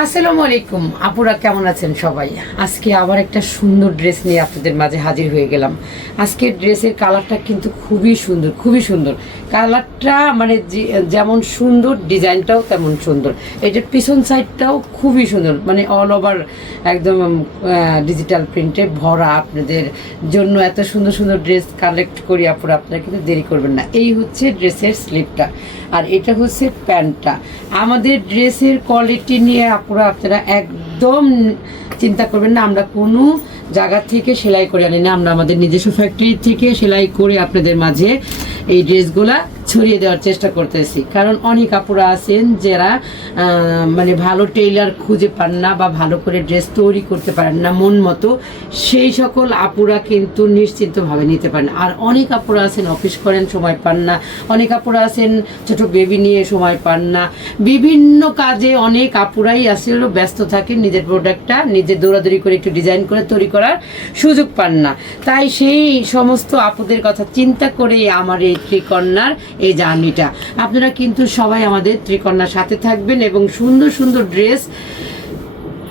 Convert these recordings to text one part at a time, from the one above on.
আসসালামু আলাইকুম আপুরা, কেমন আছেন সবাই? আজকে আবার একটা সুন্দর ড্রেস নিয়ে আপনাদের মাঝে হাজির হয়ে গেলাম। আজকে ড্রেসের কালারটা কিন্তু খুবই সুন্দর, খুবই সুন্দর কালারটা, মানে যেমন সুন্দর ডিজাইনটাও তেমন সুন্দর। এটার পিছন সাইডটাও খুবই সুন্দর, মানে অল ওভার একদম ডিজিটাল প্রিন্টে ভরা। আপনাদের জন্য এত সুন্দর সুন্দর ড্রেস কালেক্ট করি আপুরা, আপনারা কিন্তু দেরি করবেন না। এই হচ্ছে ড্রেসের স্লিপটা, আর এটা হচ্ছে প্যান্টটা। আমাদের ড্রেসের কোয়ালিটি নিয়ে আপুরা আপনারা একদম চিন্তা করবেন না। আমরা কোনো জায়গা থেকে সেলাই করে আনি না, আমরা আমাদের নিজস্ব ফ্যাক্টরি থেকে সেলাই করে আপনাদের মাঝে এই ড্রেসগুলা ছড়িয়ে দেওয়ার চেষ্টা করতেছি। কারণ অনেক আপুরা আছেন যারা মানে ভালো টেইলার খুঁজে পান না বা ভালো করে ড্রেস তৈরি করতে পারেন না মন মতো, সেই সকল আপুরা কিন্তু নিশ্চিন্তভাবে নিতে পারেন। আর অনেক আপুরা আছেন অফিস করেন, সময় পান না। অনেক আপুরা আছেন ছোট বেবি নিয়ে সময় পান না। বিভিন্ন কাজে অনেক আপুরাই আসলে ব্যস্ত থাকেন, নিজের প্রোডাক্টটা নিজে দৌড়াদৌড়ি করে একটু ডিজাইন করে তৈরি করার সুযোগ পান না। তাই সেই সমস্ত আপুদের কথা চিন্তা করে আমার এই ত্রিকন্যার এই জার্নিটা। আপনারা কিন্তু সবাই আমাদের ত্রিকন্যার সাথে থাকবেন এবং সুন্দর সুন্দর ড্রেস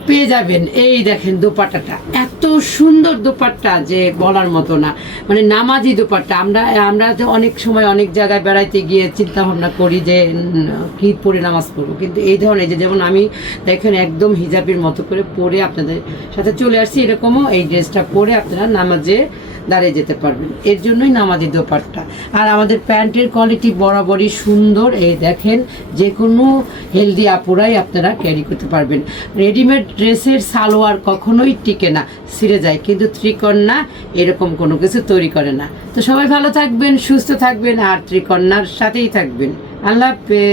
পেয়ে যাবেন। এই দেখেন দোপাট্টাটা, এত সুন্দর দোপাট্টা যে বলার মতো না, মানে নামাজি দোপাট্টা। আমরা যে অনেক সময় অনেক জায়গায় বেড়াইতে গিয়ে চিন্তা ভাবনা করি যে কি পরে নামাজ পড়বো, কিন্তু এই ধরনের যে যেমন আমি দেখেন একদম হিজাবের মতো করে পরে আপনাদের সাথে চলে আসছি, এরকমও এই ড্রেসটা পরে আপনারা নামাজে দাঁড়িয়ে যেতে পারবেন। এর জন্যই নামাজি দোপাট্টা। আর আমাদের প্যান্টের কোয়ালিটি বরাবরই সুন্দর। এই দেখেন যে কোনো হেলদি আপুরাই আপনারা ক্যারি করতে পারবেন। রেডিমেড ড্রেসের সালোয়ার কখনোই টিকে না, ছিঁড়ে যায়, কিন্তু ত্রিকন্যা এরকম কোনো কিছু তৈরি করে না। তো সবাই ভালো থাকবেন, সুস্থ থাকবেন, আর ত্রিকন্যার সাথেই থাকবেন। আল্লাহ হাফেজ।